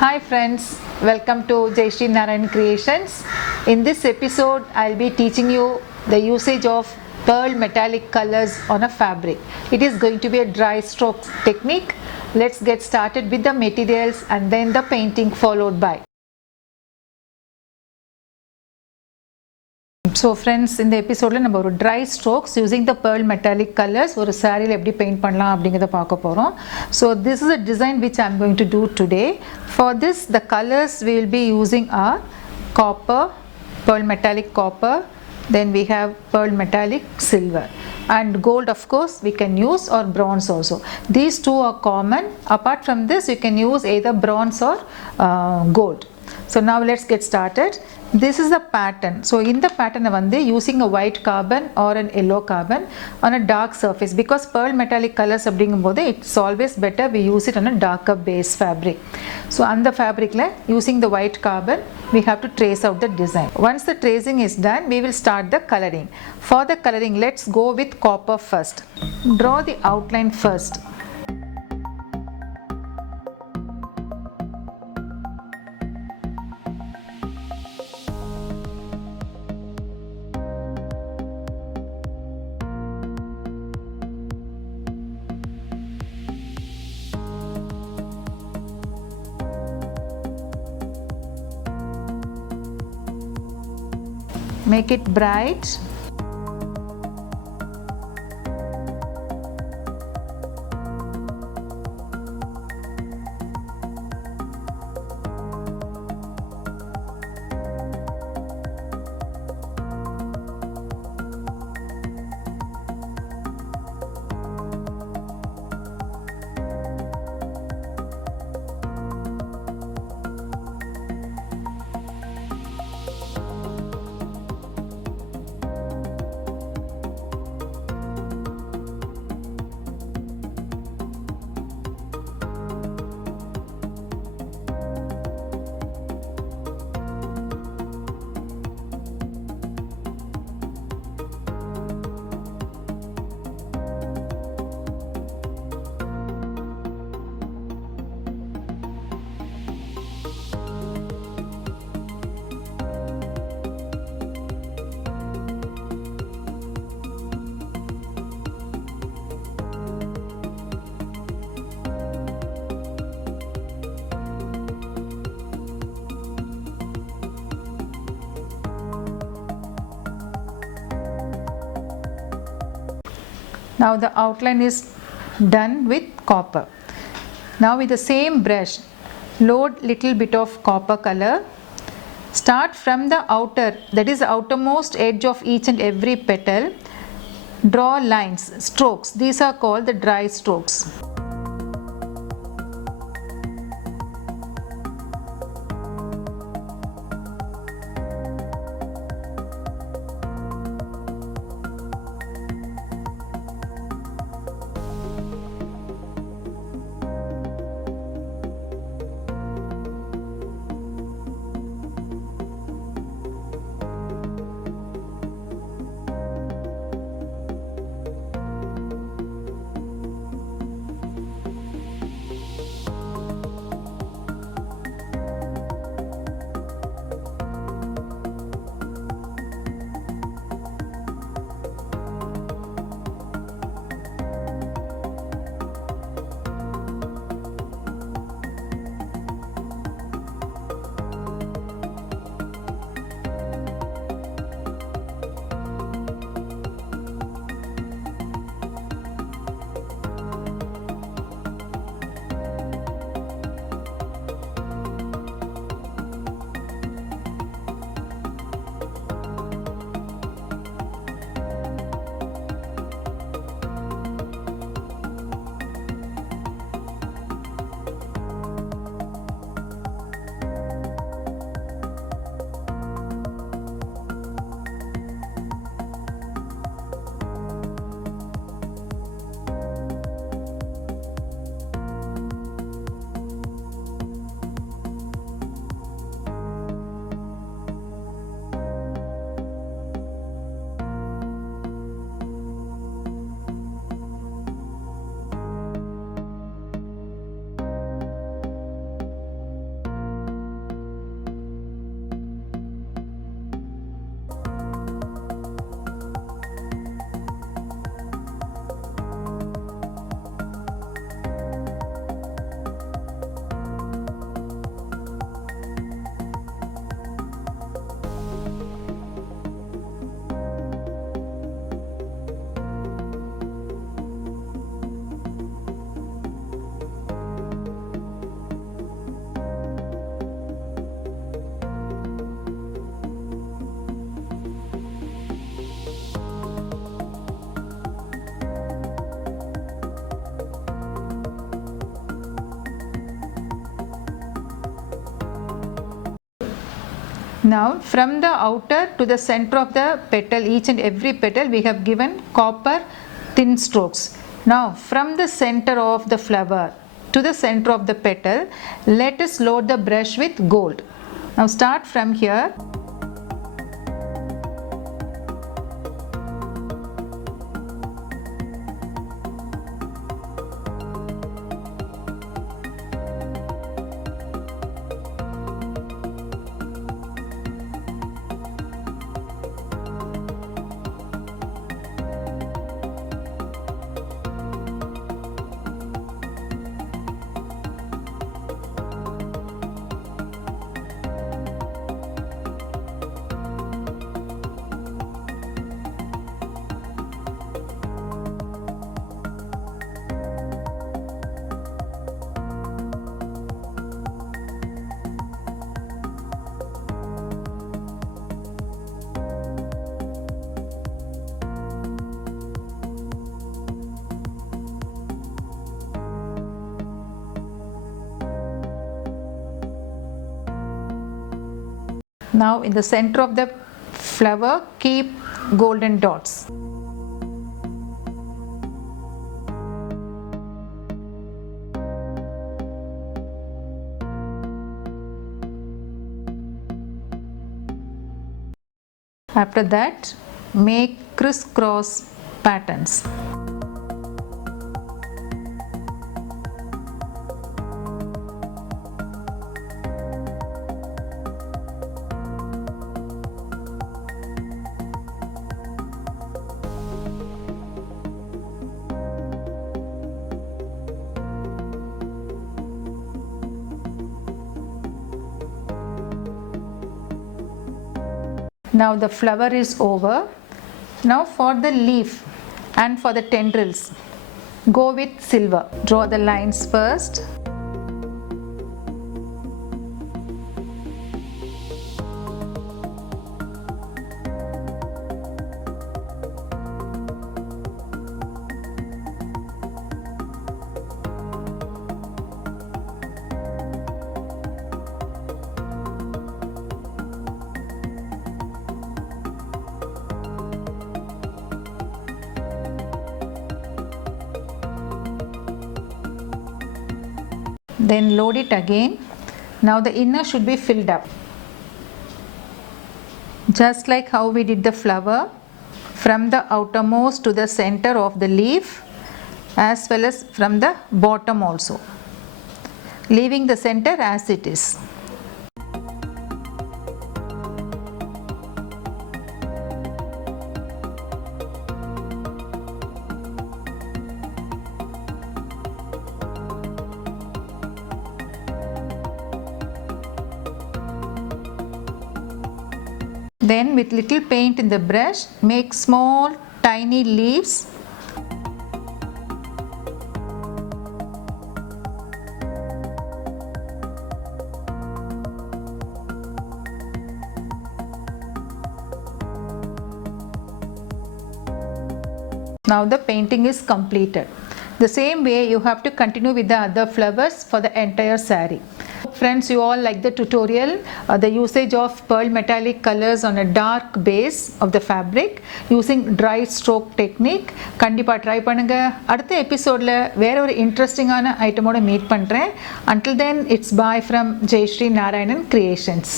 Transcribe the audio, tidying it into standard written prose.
Hi friends, welcome to Jayshree Narayan Creations. In this episode, I'll be teaching you the usage of pearl metallic colors on a fabric. It is going to be a dry stroke technique. Let's get started with the materials and then the painting followed by. So friends, இந்த எபிசோடில் நம்ம ஒரு dry strokes using the pearl metallic colours ஒரு சாரியில் எப்படி paint பண்ணலாம் அப்படிங்கிறத பார்க்க போகிறோம். So this is a design which I am going to do today. For this the colours we will be using are copper, pearl metallic copper, then we have pearl metallic silver, and gold of course we can use, or bronze also. These two are common. Apart from this you can use either bronze or gold. So now let's get started. This is the pattern. So in the pattern வந்து using a white carbon or an yellow carbon on a dark surface, because pearl metallic colors அப்படிங்கும்போது it's always better we use it on a darker base fabric. So அந்த fabricல using the white carbon we have to trace out the design. Once the tracing is done, we will start the coloring. For the coloring, let's go with copper first. Draw the outline first. Make it bright. Now the outline is done with copper. Now with the same brush, load little bit of copper color. Start from the outer, that is the outermost edge of each and every petal. Draw lines, strokes. These are called the dry strokes. Now from the outer to the center of the petal, each and every petal we have given copper thin strokes. Now from the center of the flower to the center of the petal, let us load the brush with gold. Now start from here. Now in the center of the flower, keep golden dots. After that, make crisscross patterns. Now the flower is over. Now for the leaf and for the tendrils, go with silver. Draw the lines first. Then load it again. Now the inner should be filled up. Just like how we did the flower, from the outermost to the center of the leaf, as well as from the bottom also, leaving the center as it is. Then with little paint in the brush, make small tiny leaves. Now the painting is completed. The same way you have to continue with the other flowers for the entire saree. Friends, you all like the tutorial, the usage of pearl metallic colors on a dark base of the fabric using dry stroke technique. கண்டிப்பா try பண்ணுங்க. அடுத்த எபிசோட்ல வேற ஒரு இன்ட்ரெஸ்டிங்கான ஐட்டமோட meet பண்றேன். Until then, it's bye from Jayashree Narayanan Creations.